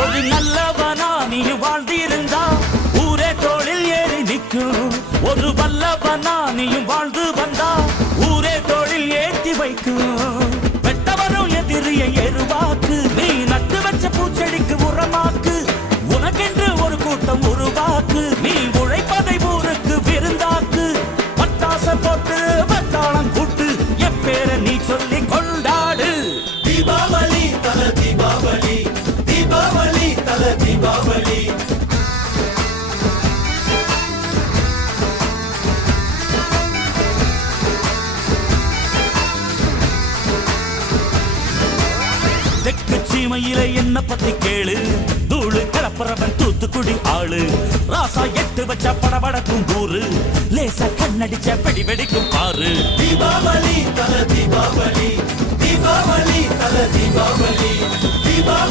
ஒரு நல்லவனா நீ வாழ்ந்திருந்தா ஊரே தோளில் ஏறி நிற்கும். ஒரு வல்லவனா நீயும் வாழ்ந்து வந்தா ஊரே தோளில் ஏற்றி வைக்கும். வெட்டவரும் எதிரிய எருவாக்கு, நீ நட்டு வச்ச பூச்செடிக்கு உரமாக்கு. உனக்கென்று ஒரு கூட்டம் உருவாக்கு, நீ உழைப்பதை ஊருக்கு விருந்தாக்கு. பட்டாச போட்டு பட்டாளம் கூட்டு, என் பேரை நீ சொல்லி கொண்டாடு. தீபாவளி தல தீபாவளி, தீபாவளி தல தீபாவளி. தெற்கு சீமையில என்ன பத்தி கேளு, தூளு கிளப்புறவன் தூத்துக்குடி ஆளு. ராசா எட்டு வச்ச படபடக்கும் ஊரு, லேசா கண்ணடிச்ச வெடி வெடிக்கும் பாரு. தீபாவளி தல தீபாவளி, தீபாவளி தல தீபாவளி, தீபாவளி.